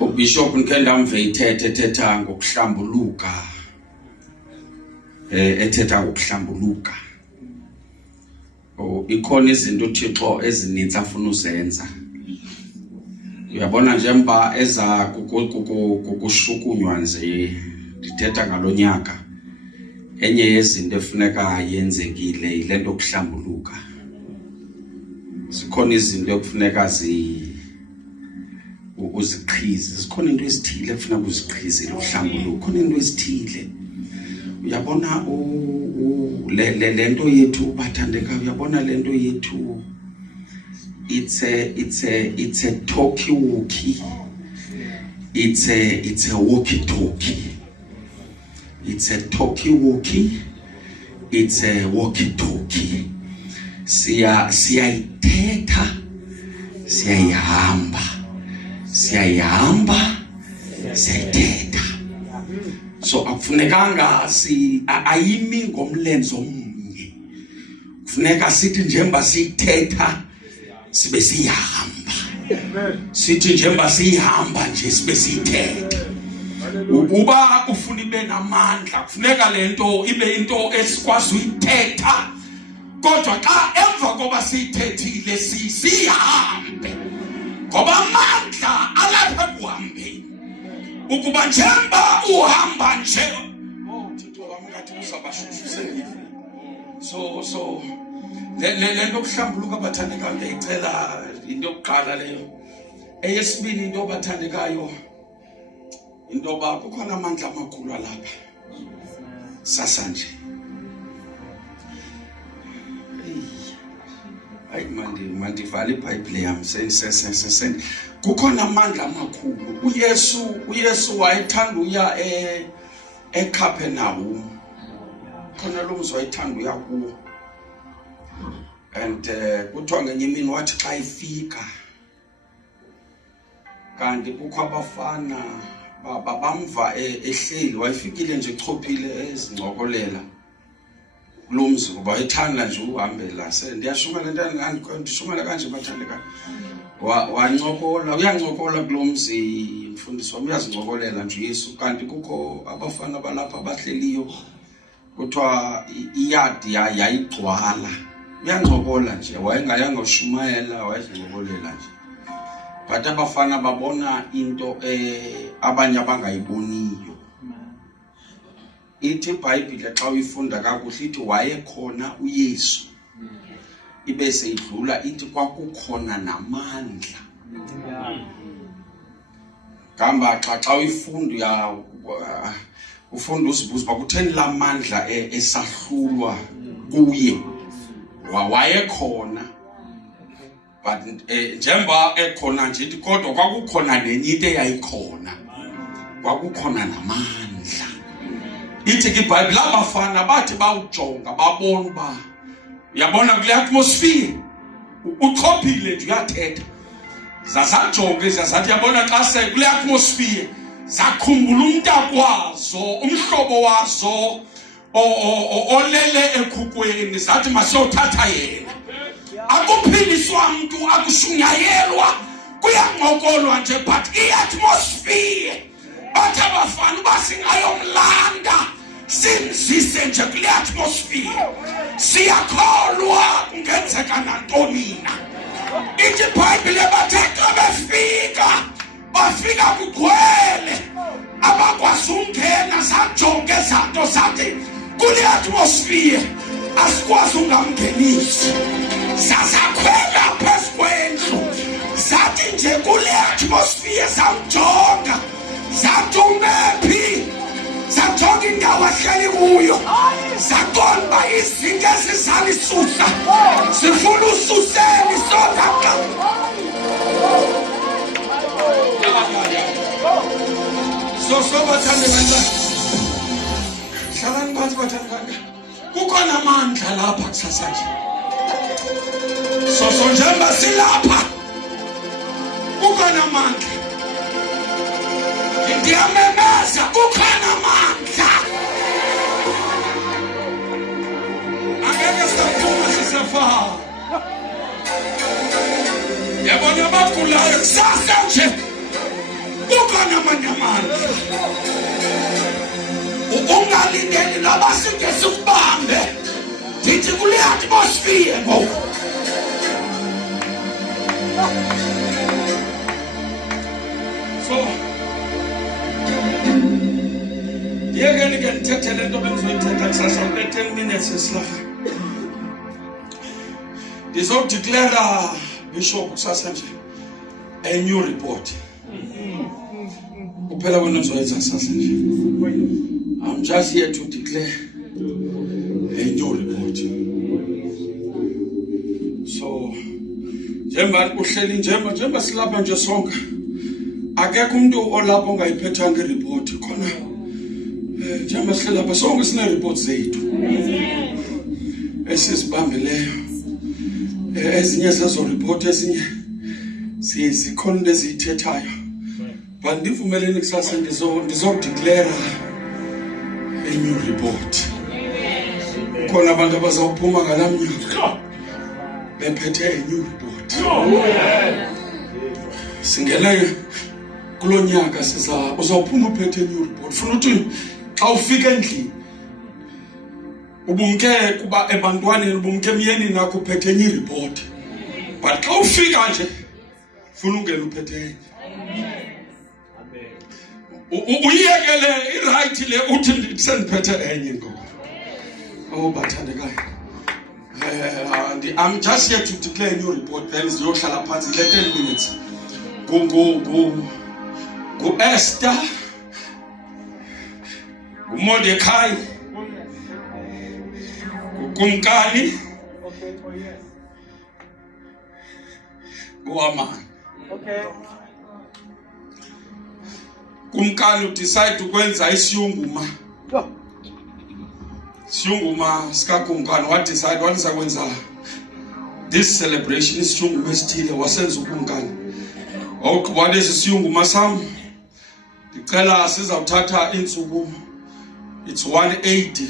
uBishop Nkendamve ethetha ngokuhlambuluka ethetha ngokuhlambuluka ikhona izinto uThixo ezininzi afuna uzenza uyabona njengoba eza kukushukunywa nje dithetha ngalonyaka enye yezinto efuneka yenzekile ilento yokuhlambuluka sikhona izinto ekufuneka uziqhize sikhona into ezithile ekufuneka uziqhize lokuhlambuluka khona into ezithile uyabona lento yethu bathandeka uyabona lento yethu it's a talkie walkie it's a walkie talkie it's a talkie walkie it's a walkie talkie siyayithetha siyayihamba siyayithetha so akufunekanga ayimi ngomlenze omnye kufuneka sithi njengoba siyithetha sibe siyahamba sithi njengoba siyihamba nje sibe siyithetha uba ufuna ibe namandla kufuneka lento ibe into esikwazi uyithetha kodwa xa emva koba siyithethile sihambe ngoba amandla alapha kuhambeni ukuba njengoba uhamba nje Thixo wami ngathi uzabashushu sendile so lento kuhlambuluka bathandekayo ngiyicela into yokuqala leyo eyesibili into bathandekayo into ba kukhona amandla amakhulu lapha sasa nje hayi mandi vala iBhayibheli yami sen kukhona amandla amakhulu uYesu wayethanda uya eCapernaum khona lo mzi wayethanda uya kuwo and kuthiwa ngenye imini wathi xa ifika kanti kukho abafana bamva ehleli wayefikile nje echophile ezincokolela lo mzi kuba ethanda nje uhambela ndiyashumela ntana ngandishumela kanje bathandeka wancokola uyancokola kulomzi mfundisi wami uyazincokolela nje Yesu kanti kukho abafana balapha abahleliyo kuthiwa iyadi yayigcwala uyancokola nje wayengayanga ushumayela wayezincokolela nje but abafana babona into abanye abangayiboniyo ithi iBhayibheli xa uyifunda kakuhle ithi wayekhona uYesu ibe seyidlula ithi kwakukhona namandla gamba xa uyifunda ufunda uzibuza bakutheni lamandla esahlulwa kuye wayekhona but njengoba ekhona nje ithi kodwa kwakukhona nenye into eyayikhona kwakukhona namandla ithi iBhayibheli abafana bathi bawujonga babona ba uyabona kule atmosphere uchophile nje uyathetha zasajonge zathi yabona xa se kule atmosphere zakhumbula umntakwazo umhlobo wazo olele ekhukweni zathi masiyothatha yena akuphiliswa umuntu akushunyayelwa kuyancokolwa nje but iatmosphere bathi abafana basingayomlanda simzise nje kule atmosphere siyakholwa kungenzeka nantoni na ithi iBhayibheli bathetha bafika kugcwele abakwazi ungena zajonge zanto zathi kule atmosphere asikwazi ungamngenisi sasakhwela phezu kwendlu zathi nje kule atmosphere zamjonga zathi umephi zajonga indawo ahleli kuyo zaqonda izinto ezizalisusa sifuna ususeni sondaqa so bathandekayo hlalani phansi bathandekayo kukhona amandla lapha kusasa nje so njengoba silapha kukhona amandla ndiyamemeza kukhona amandla angeke saphuma sisafa yabona abagulayo kusasa nje namanye amandla. Ungalindeli nabasinde sikubambe. Ndithi kule atmosphere ngoku. So yeke ngithethe lento bengizoyithetha kusasa kule 10 minutes esilapha. Declare Bishop kusasa nje a new report. Kuphela kwento engizoyenza kusasa nje. I'm just here to declare a new report. So njengoba uhleli njengoba silapha nje sonke akekho umuntu olapha ongayiphethanga ireport khona njengoba sihleli lapha sonke sine report zethu esizibambeleyo ezinye zezo report ezinye sikhona lezithethayo but ndivumeleni kusasa ndizodeclare a new report. Khona abantu abazawuphuma ngalamnyaka bephethe a new report. Singena kulonyaka uzawuphuma uphethe a new report. Funa ukuthi xa ufika endlini ubumke kuba ebantwaneni ubumke emyeni nakho uphethe a new report. But xa ufika nje funa ungena uphethe. Uyekele iright le uthi sendiphethe enye ngoku. Oh bathandekayo. I'm just here to declare a new report. Then siyohlala phansi le 10 minutes. Go Esther. Go Mordecai. Go Mkali. Go Aman. Okay. Kumkani udecide ukwenza isiyunguma. Siyunguma sikakumkani wadecide wanisa kwenza this celebration isiyunguma esithile wasenza ukumkani. Awuqhubane isiyunguma sami. Ngicela sizawuthatha insuku it's 180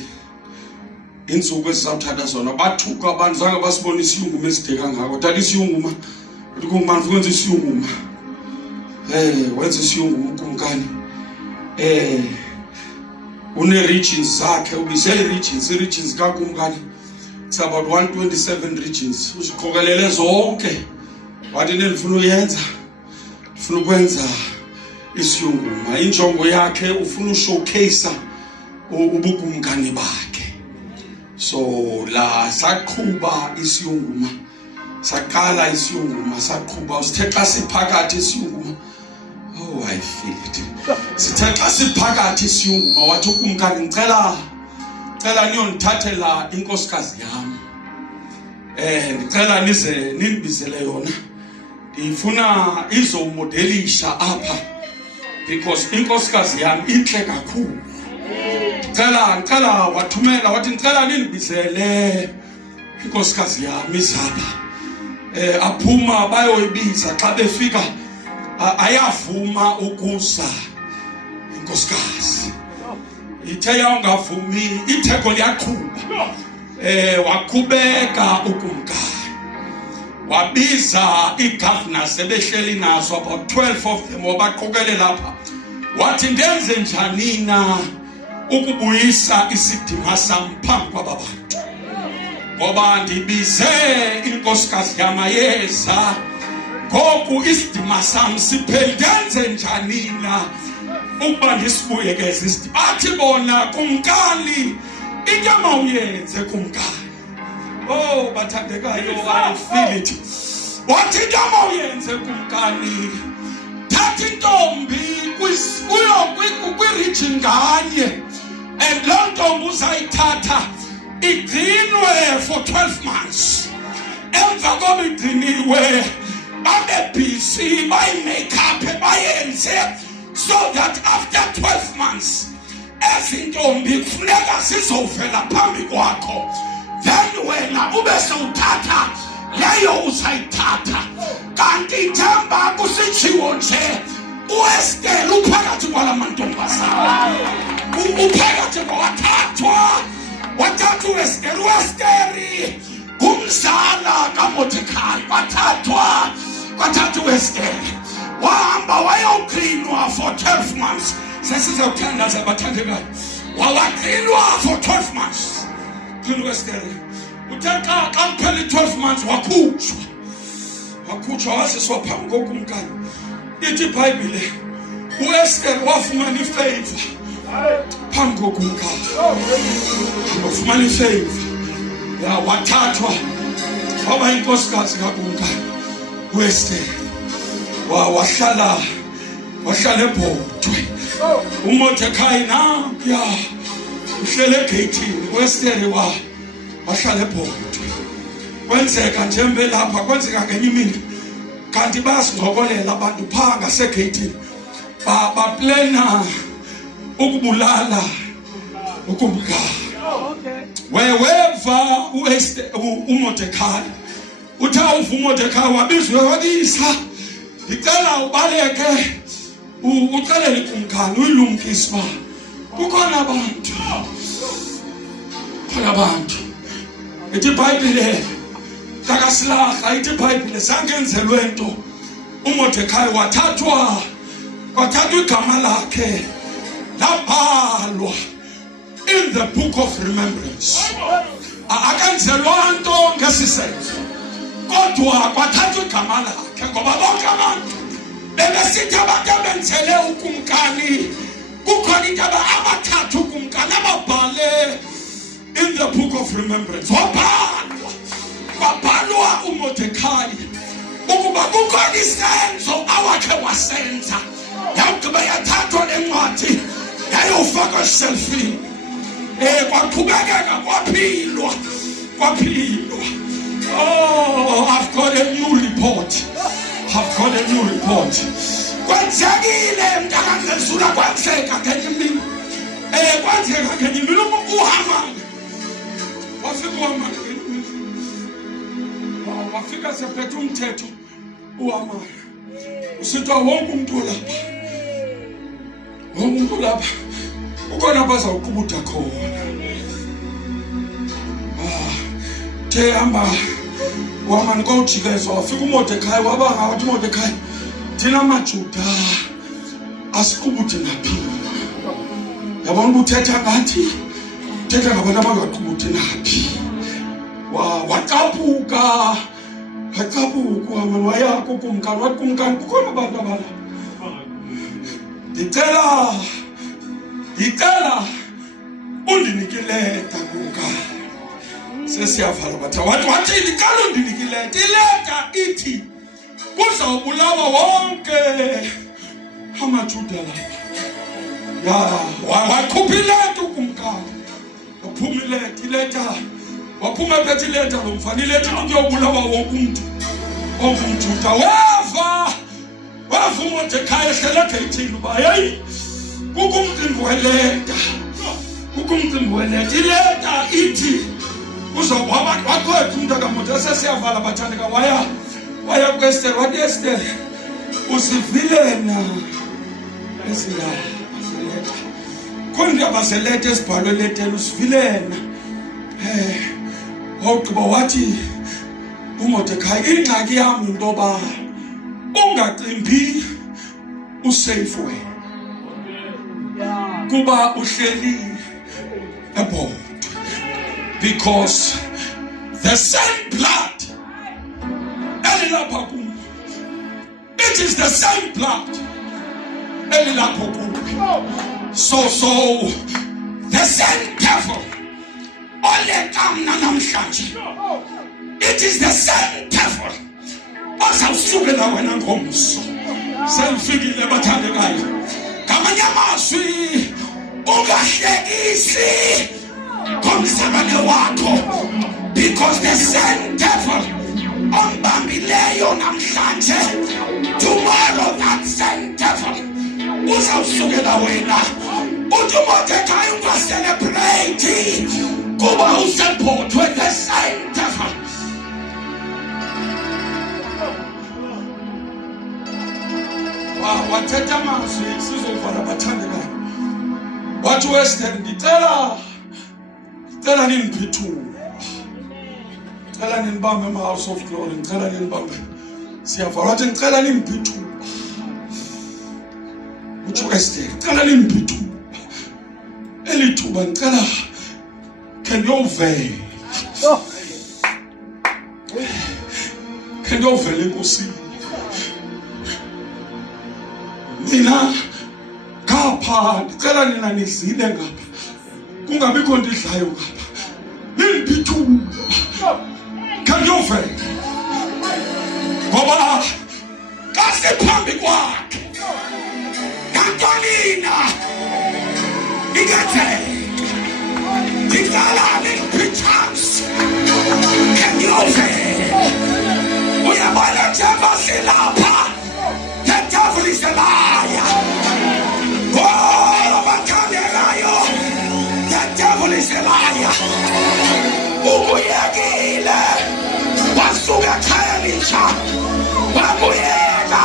insuku esizawuthatha zona bathuka abantu zange basibona isiyunguma esideka ngako. Thatha isiyunguma uthi kumkani ukwenza isiyunguma. Wenza isiyunguma ukumkani. Une regions zakhe ubize regions kakumkani. It's about 127 regions. Uziqokelele zonke. Wathi nendifuna uyenza. Ufuna ukwenza isiyunguma. Injongo yakhe ufuna ushowcase ubukumkani bakhe. So la saqhuba isiyunguma. Saqala isiyunguma saqhuba usithe xa siphakathi isiyunguma. Oh, I feel it. Sithatha siphakathi isiyunguma wathi ukumkani ngicela niyondithathela inkosikazi yami. Ngicela nize nibizele yona. Ndifuna izomodelisha apha because inkosikazi yami inhle kakhulu. Ngicela wathumela wathi ngicela nibizele inkosikazi yami izapha. Aphuma bayoyibiza xa befika ayavuma ukuza inkosikazi. Ithe yawungavumi itheko liyaqhuba. Waqhubeka ukumkani. Wabiza igovernors ebehleli nazo about 12 of them wabaqokelele lapha. Wathi ndenze njani na ukubuyisa isidima sami phambi kwabantu. Ngoba ndibize inkosikazi yamayeza. Ngoku isidima sami siphendenze njani na ukuba ngisibuyekeze isidima. Athi bona kumkani inyama uyenze kumkani. Oh bathandekayo I feel it. Wathi inyama uyenze kumkani. Thatha intombi kuyo kwi-region nganye and loo ntombi uzayithatha igcinwe for 12 months. Emva koba igciniwe babe busy bayi-makeup bayenze so that after 12 months ezintombi kufuneka zizovela phambi kwakho. Then wena ube sewuthatha leyo uzayithatha. Kanti ithemba kusitshiwo nje uEsther uphakathi kwalamantombazana. Uphakathi wathathwa uEsther. Kumzala kaMordecai wathathwa uEsther. Wahamba wayogcinwa for sesizawuthandaza abathandekayo. Wawaqinwa for 12 months. Queen Esther. Uthe xa kuphela 12 months wakhutshwa waziswa phambi kokumkani. Ithi iBhayibhile uEsther wafumana ifavor phambi kokumkani. Wafumana ifavor. Wathathwa waba inkosikazi kakumkani. uEsther wahlala eBhotwe. uMordecai namya uhlele egeyithini. uEsther wahlala eBhotwe. Kwenzeka njembe lapha kwenzeka ngenye imini kanti bayasincokolela abantu phaa ngasegeyithini baplena ukubulala ukumkani. Wherever uMordecai utha uva uMordecai wabizwe wabisa ndicela ubaleke ucelele kumkani uyilumkise uba kukhona abantu. Ithi iBhayibhile kakasilaha ithi iBhayibhile sangenzelwe nto. uMordecai wathathwa igama lakhe labhalwa in the book of remembrance. Akenzelwa nto ngesisenzo kodwa kwathathwa igama lakhe ngoba bonke abantu bebesithi abantu abenzele ukumkani kukhona into abathatha ukumkani ababhale in the book of remembrance. Wabhalwa uMordecai ukuba kukhona isenzo awakhe wasenza. Yawugqiba yathathwa le ncwadi yayofakwa eshelfini. Kwaqhubekeka kwaphilwa. Oh, I've got a new report. Kwenzekile mntakangezula kwenzeka ngenye imini. Kwenzeka ngenye imini uHamani. Wafika sephethe umthetho uHamani. Usitwa wonke umuntu lapha. Ukhona bazawuqubutha khona. The hamba uHamani kwawujikezwa wafika uMordecai waba ngathi uMordecai thina amaJuda asiqubuthe ngaphi. Yabona ukuthetha ngathi uthetha ngabantu abangaqubuthe ngaphi. Waqabuka uHamani waya kukumkani wathi kumkani kukhona abantu abala. Ngicela undinikileta kumkani. Sesiyavala batha wathi ngicela undinikileta. Ileta ithi kuzawubulawa wonke amaJuda lapha. Wakhupha ileta ukumkani. Waphuma ileta. Waphuma ephethe ileta lo mfana. Ileta kuyobulawa wonke umuntu ongumJuda. Wava uMordecai ehlele egeyithini uba hey kukumcimbi weleta. Ileta ithi uzawuba wakhwetha umuntu akamoto. Sesiyavala bathandeka waya kuEsther wathi Esther usivile na esilapha zeleta. Khona indaba zeleta esibhalwe leteni usivile na. Wawugqiba wathi uMordecai ingxaki yami into yoba ungacimbi usafe wena kuba uhleli eBhotwe. Because the same blood elilapha kuwe, it is the same blood elilapha kuwe. So the same devil olekamna namhlanje, it is the same devil ozawusukela wena ngomso. Selifikile bathandekayo. Ngamanye amazwi ungahlekisi komsabane wakho, because the same devil ombambileyo namhlanje, tomorrow that same devil uzawusukela wena. Uthi uMordecai ungaselebrate kuba useBhotwe, the same devil. Wathetha amazwi sizovala bathandekayo. Wathi uEsther ndicela niniphethuke. Ngicela ninibambe ema-House of Glory. Ngicela ninibambe. Siyavala wathi ngicela niniphethuke. uthi Esther cala limpithu elithuba ngicela kendiyovela Inkosi nina ngapha ndicela nina nidlile ngapha kungabikho ndidlayo ngapha limpithu kendiyovela ngoba xa siphambi kwakhe nantonina ingenzeka ndicela limpithansi kendiyovela uyabona njengoba silapha le tafula iselaya bakhandelayo le tafula iselaya ubuyekile wasuka ekhaya litsha wabuyeka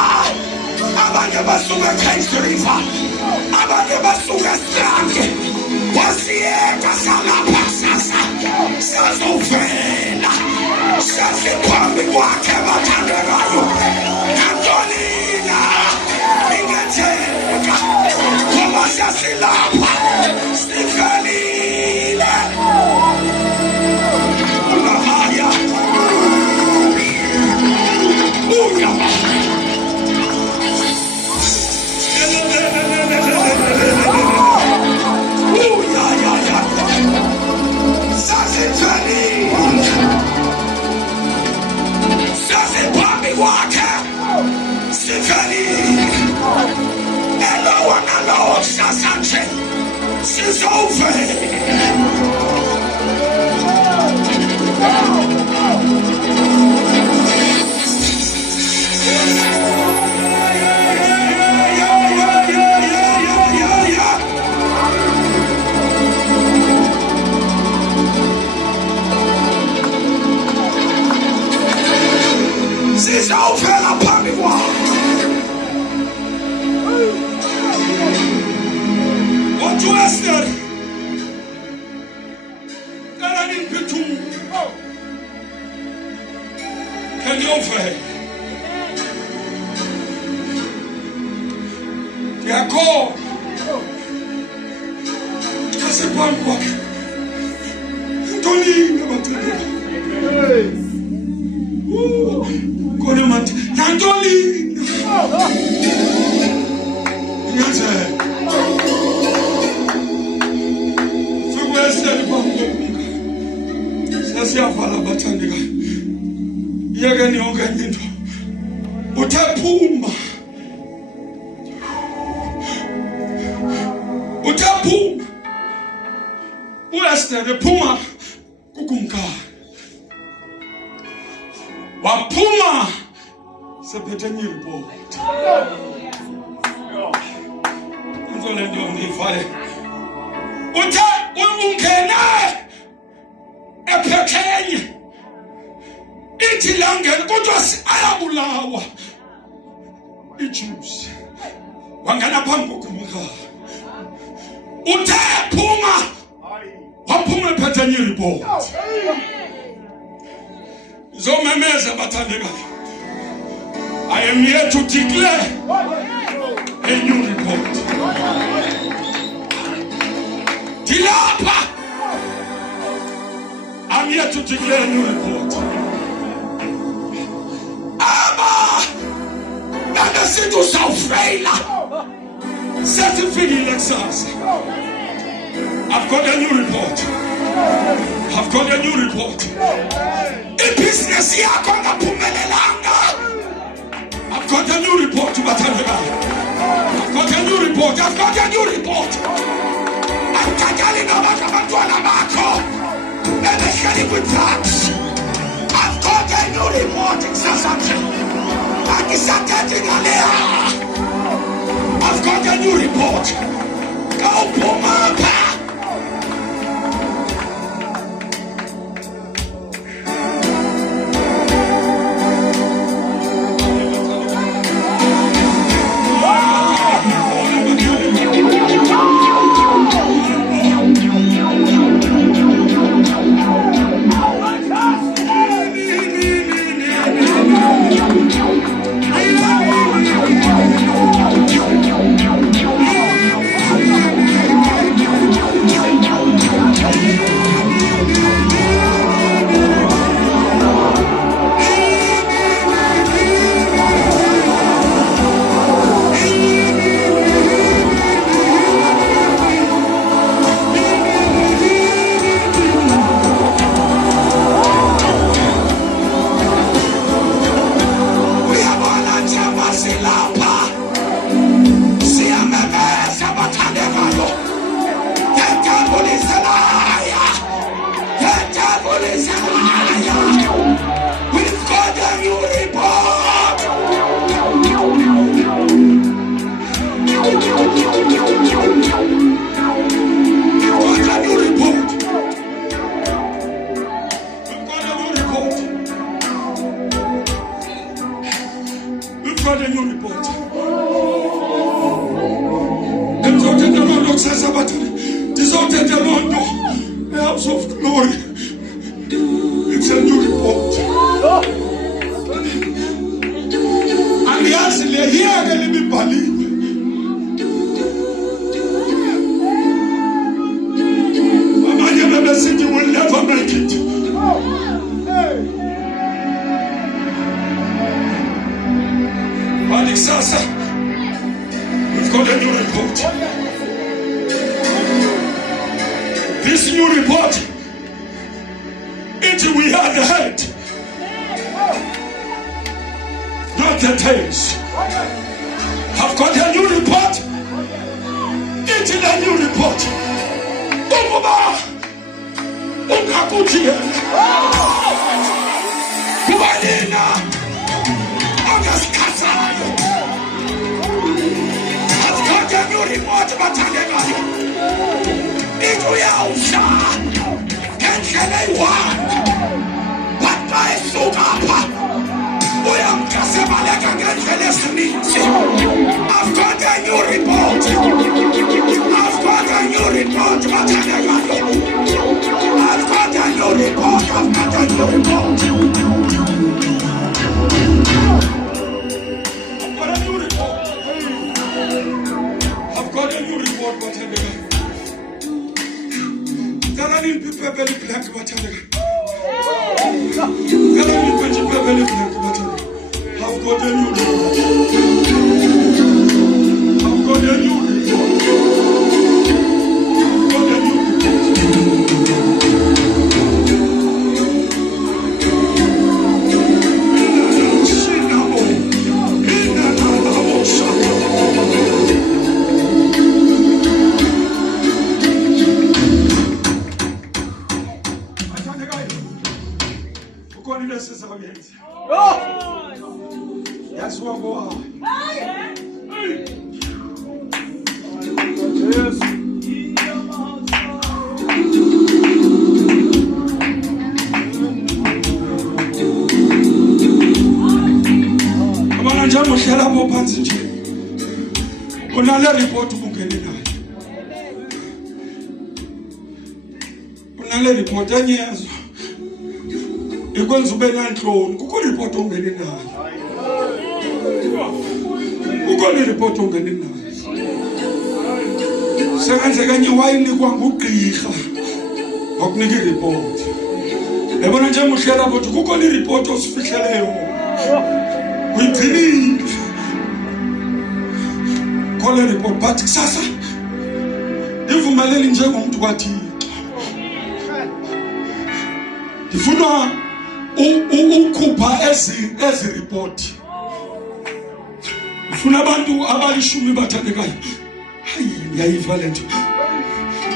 abanye basuka eChrist River abanye basuka eStrand wasiyeka salapha sasa sazovela sasiphambi kwakhe bathandekayo nantonina ingenzeka ngoba sasilapha sivelile ungahaya sasiphambi kwakhe sivelile elowo nalowo kusasa nje sizovela sizovela phambi kwakhe othi Esther cela limpithu kendiyovela ndiyakholwa xa siphambi kwakhe nantonina bathandekayo kone manje nantonina ingenzeka sasiyavala bathandekayo yekeni yonke enye into uthe phuma uEsther ephuma kukumkani waphuma sephethe enye iripoti le nto ndiyivale uthe ungene ephekenye ithi langeni kodwa ayabulawa iJews wangena phambi kokumkani uthe phuma waphuma ephethe enye iripoti zomemeza bathandekayo I am here to declare a new report. Tilapa! I'm here to declare a new report. Ama! Nanda situ saufreila! Certificate Lexus. I've got a new report. I've got a new report. In business yako ngapumelelanga. I've got a new report to Batandega. I've got a new report. I've got a new report. I'm telling about Bako and the Shady with drugs. I've got a new report in Sasaki. I've got a new report. Go Pumapa. kusasa bathanda ndizothetha loo nto House of Glory. It's a new report. Andiyazi leyiyeke libibhaliwe. Abanye bebesithi will never make it. But kusasa we've got a new report. This new report, we are the head, not the tails. I've got a new report. It's a new report. I've got a new report, I've got a new report. I've got a new report. I've got a new report. I've got a new report. I've got a new report. There are people very black. I've got a new report. I've got a new report. That's what go on. Yes. Abana njalo hlala phansi nje. Unale report ukungene nayo. Unale report enyezo. Ikwenza ube nanhloni. Kukho report ongene nayo. Ukona report ongene nayo. Sekanze kanye wayinikwa ngugqirha wakunika ireport. Yabona nje muhlela ukuthi kukho ireport osifihleleyo. Uyigcinile. Kole report but kusasa ivumeleli njengomuntu kwathi ndifuna ukhupha ezi report. Ndifuna abantu abalishumi bathandekayo. Hayi ngiyayiva lento.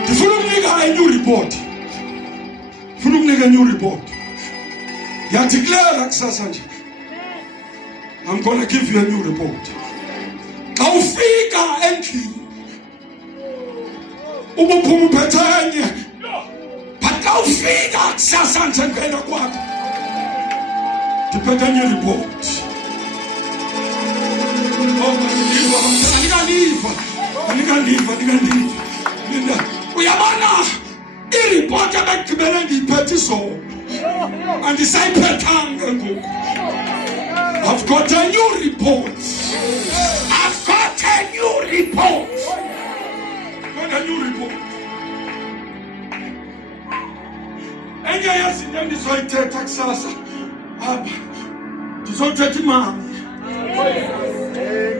Ndifuna ukunika a new report. Ndifuna ukunika a new report. Ngiyadeclare kusasa nje. I'm going to give you a new report. Awufika endlini. Ubuphuma uphethanye. But awufika kusasa nje ngena kwakho. Ndiphethe a new report. Andikaniva. Uyabona ireport abekugqibele ngiyiphethe izolo. Andisayiphethanga ngoku. I've got a new report. I've got a new report. Got a new report. Enye yazinto endizoyithetha kusasa. Ndizothetha imali.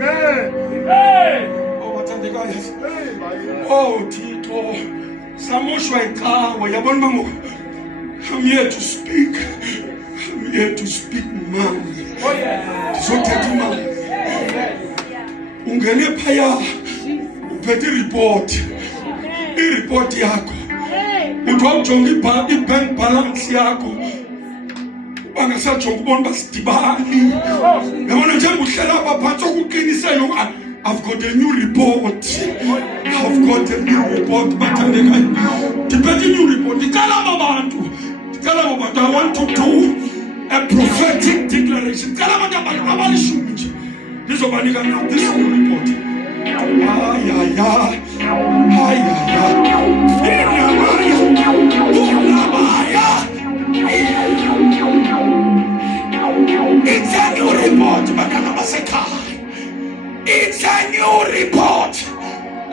Amen. Oh, Tito. Samoshwa ikawe. Yabona mango. I'm here to speak. I'm here to speak money. Ndizothetha imali. Ungene phaya. Uphethe report. I-report yakho. Uthi wawujonga i-bank balance yakho. Bangasajonga ubona basidibani. Yabona nje uhlela apha phansi okuqinisela I've got a new report. I've got a new report. Bathandekayo. Ndiphethe new report. Ndicela abantu. I want to do a prophetic declaration. Ndicela abantu abalishumi nje. Ndizobanika this new report.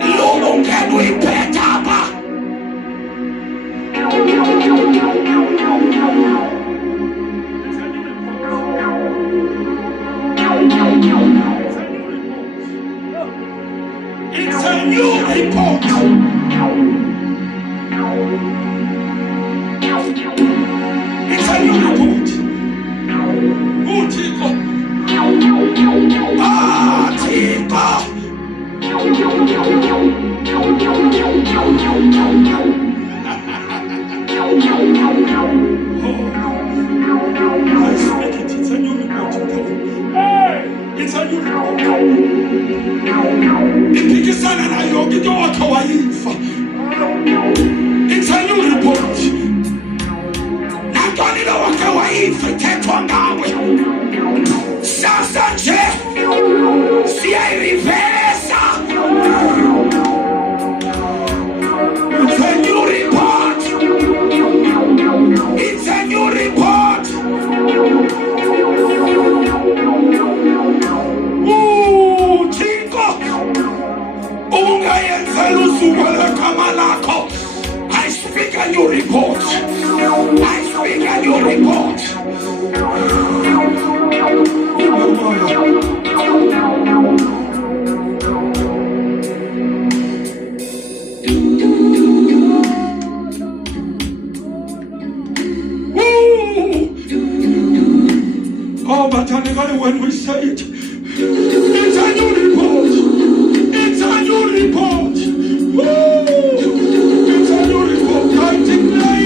Lobo ngeke uyiphethe apha. It's a new report. It's a new report. Uthixo. Thixo. I speak it. It's a new report. It's a new report. Iphikisana nayo into wakhe wayifa. It's a new report. Nantoni lo wakhe wayifa ithethwa ngawe. Sasa nje siyayirivesa. It's a new report. It's a new report. Thixo, ungayenzela usuku legama lakho. I speak a new report. I speak a new report. Oh, but when we say it, it's a new report. It's a new report. It's a new report. I declare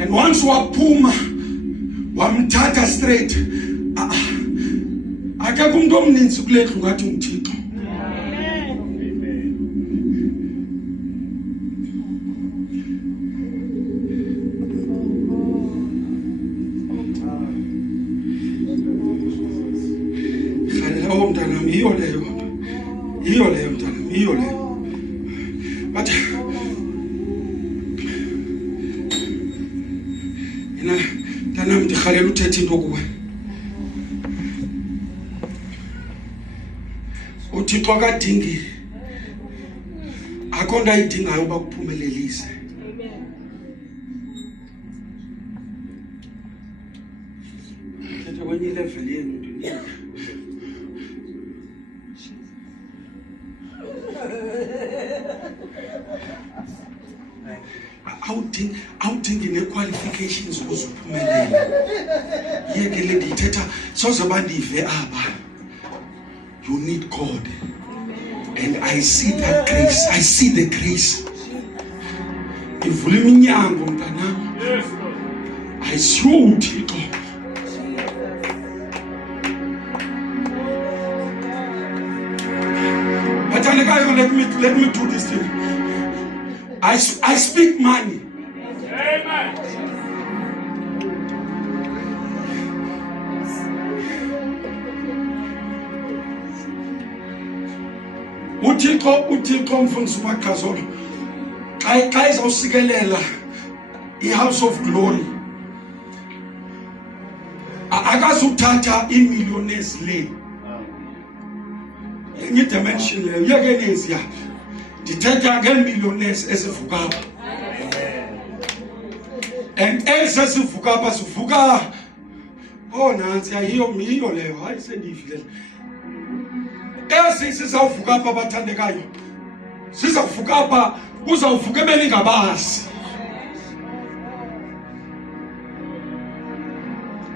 and once waphuma wamthatha straight akekho umuntu omninzi kule ndlu ngathi uThixo. Khalela umntanami iyo leyo mntanami iyo leyo. But mntanami ndikhalela uthethe into kuwe. uThixo akadingi akho nto ayidingayo uba kuphumelelise. Thetha kwenye level yenu awudingi ne-qualifications ukuze uphumelele. Yeke le ndiyithetha soze bandive apha. You need God. And I see that grace. I see the grace. Ivula iminyango mntanami. I saw uThixo. Let me do this thing. I speak money. Amen. uthixo mfundisi uMaqhazolo xa izawusikelela i-House of Glory akazuthatha iimiliyoni ezile enye dimension leyo yeke nezi yapha ndithetha ngeemiliyoni ezivuka apha and ezivuka apha zivuka nantsi ayiyo leyo hayi sendiyifilela ezi zizawuvuka apha abathandekayo zizawuvuka apha uzawuvuka ebeningabazi.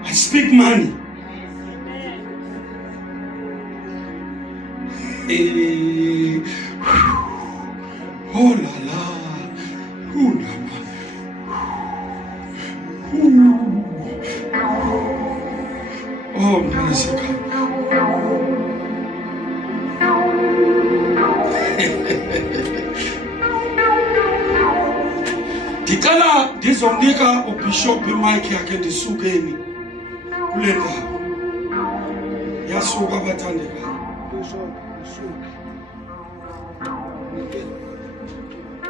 I speak money. Oh la la. Oh la la. Oh Mnasika. Ndicela ndizonika uBishop iMike yakhe ndisukeni kule ndawo. Yasuka abathandekayo.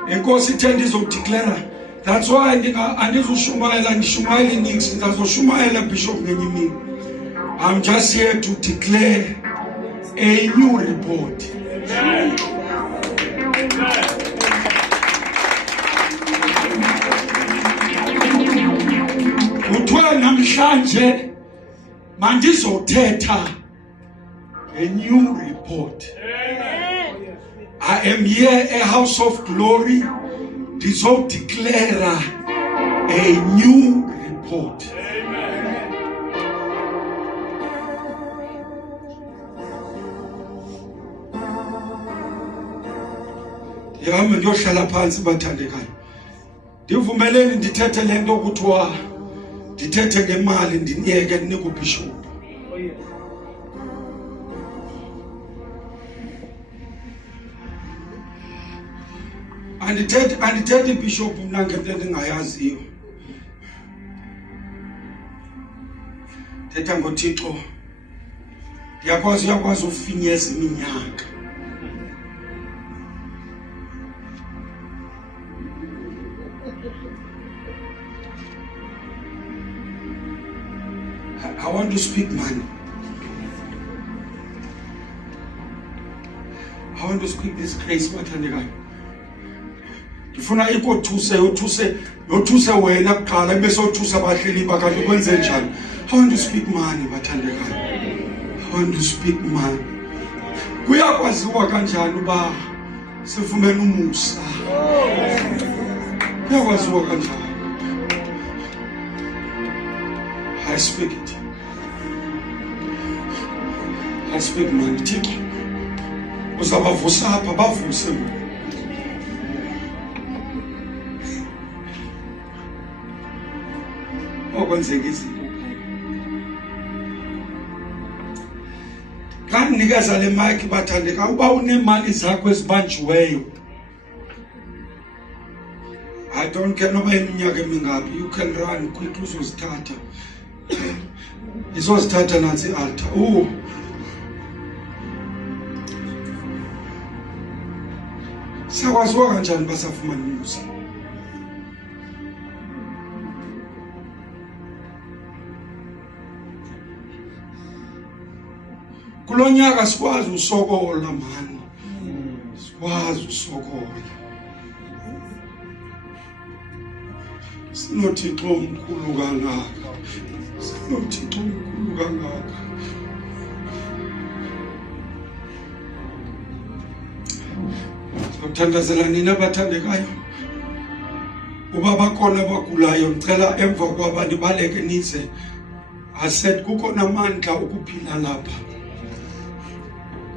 Enkosi ithe ndizodeclare. That's why andizushumayela ndishumayela inix ndazoshumayela Bishop ngenye imini. I'm just here to declare a new report. Kuthiwa namhlanje mandizothetha a new report. I am here a House of Glory. Declare a new report. Yami ndiyohlala phansi bathandekayo. Ndivumeleni ndithethe lento ukuthiwa ndithethe ngemali ndiniyeke ndinika uBishop. Andithethi Bishop mna ngento endingayaziyo. Thetha ngoThixo. Uyakwazi ufinyeza iminyaka. I want to speak money. I want to speak this grace bathandekayo. Ndifuna yothuse wena kuqala bese uthusa abahleli bakade kwenze njani. I want to speak money bathandekayo. I want to speak money. Kuyakwaziwa kanjani uba sifumene umusa? Kuyakwaziwa kanjani? I speak it. I speak money. Thixo uzabavusa apha bavuse. Okwenzeka izinto. Kandinikeza le mic bathandeka uba unemali zakho ezibanjiweyo. I don't care noba iminyaka emingapi. You can run quickly uzozithatha. Izozithatha nansi altar. Sakwaziwa kanjani basafumana umusa? Kulonyaka sikwazi usokola mani. Sikwazi usokola. Sinothixo omkhulu kangaka. Sinothixo omkhulu kangaka. Uthandazela nina abathandekayo. Uba bakhona abagulayo ngicela emva kwaba nibaleke nize. I said kukhona amandla ukuphila lapha.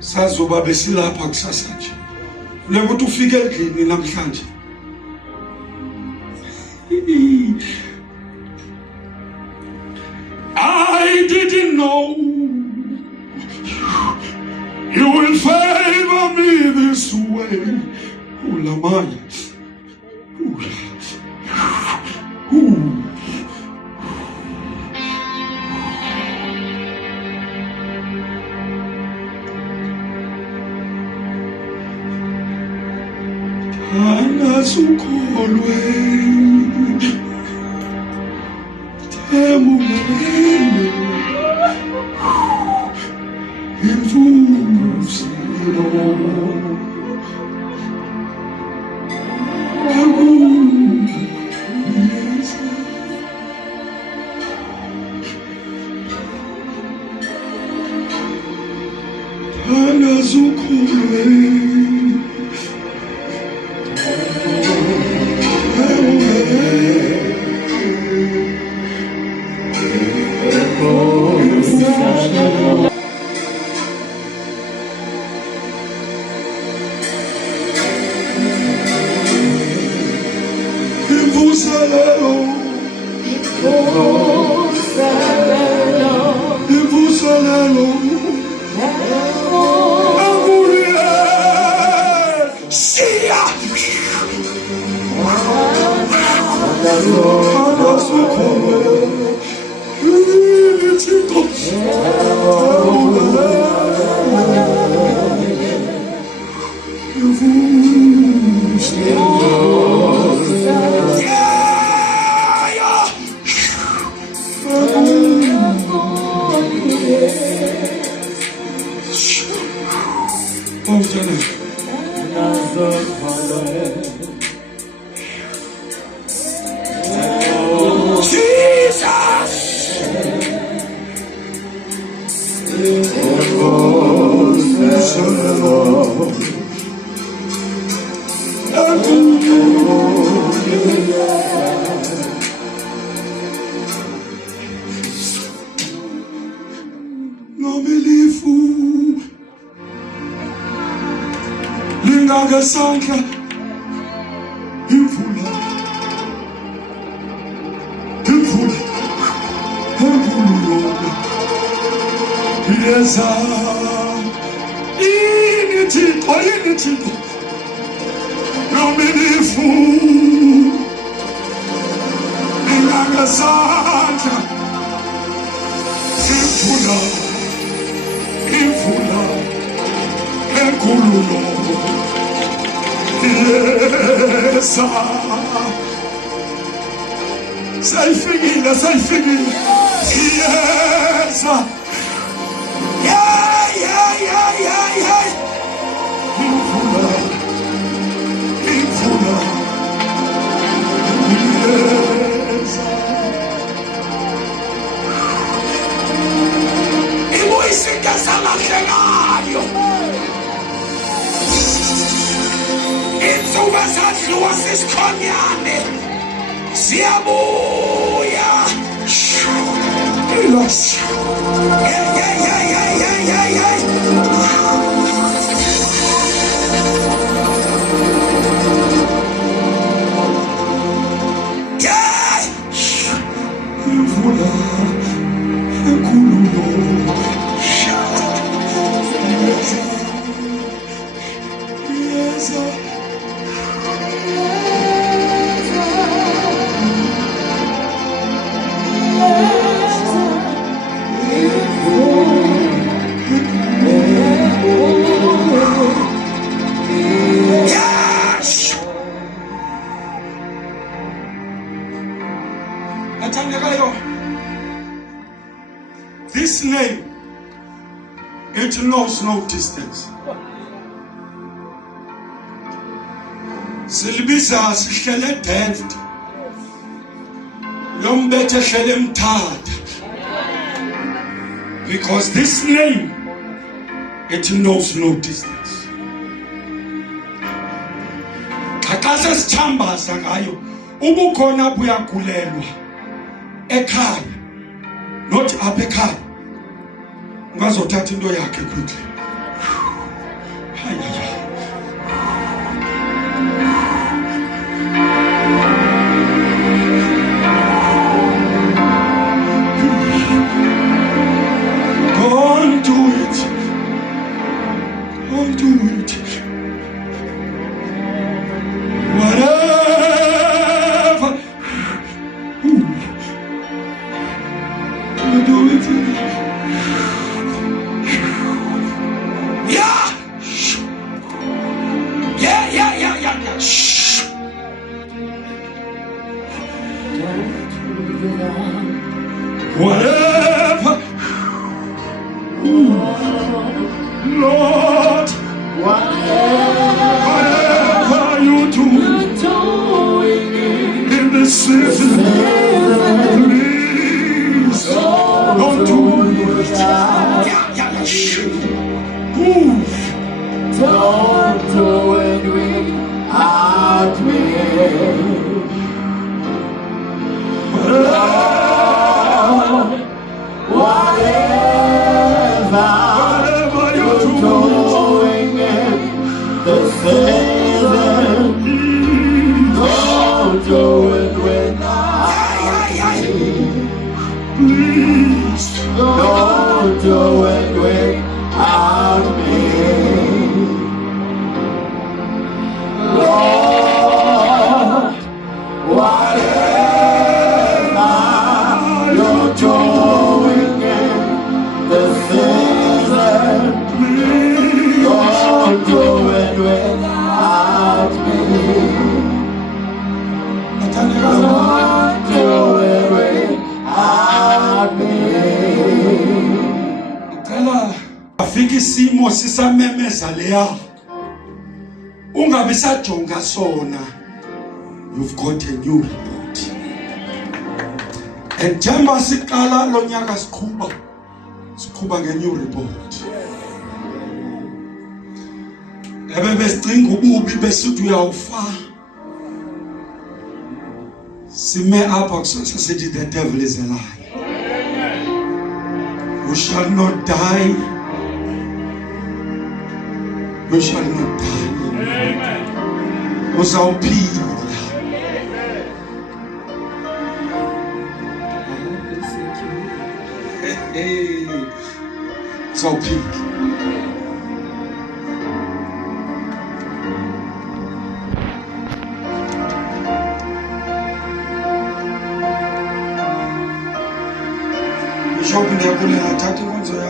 Sazoba besilapha kusasa nje. Funeka ukuthi ufike endlini namhlanje. I didn't know you will favor me this way. Ulamaya. angasukholwe themulele imfuzelo akuyisa angasukholwe imvuselelo abuye siya nomilifu lingangesandla imvula enkulu yeza ini Thixo nomilifu lingangesandla imvula enkulu yeza sayfikile yeza imvula yeza ibuyisike sangahlekayo insuku esadliwa sisikhonyane siyabuya imvula enkulu yeza this name, it knows no distance. Silibisa sihlele Delft. Lombethe hlele Mthatha. Because this name, it knows no distance. Xa sesithambaza ngayo, ubukhona buyagulelwa ekhaya, not apha ekhaya. Ungazothatha into yakhe quickly. Don't do it. Don't do it. Whatever. Do it. Whatever you do in this season, please don't do it. Move. Don't do it without me. Whatever you're doing in the season, don't do it without me. Please Don't do it without me. Lord, whatever you're doing in the season, don't do it without me. Don't do it without me. afika isimo sisamemeza leya ungabe sajonga sona. You've got a new report. And njengoba siqala lo nyaka siqhuba nge-new report. Besicinga ububi besithi uyawufa. Sime apha sasithi the devil is a lie. You shall not die. You shall not die. Amen. Uzawuphila. Uzawuphila. Bishop ndiyabulela thatha inkonzo yakho.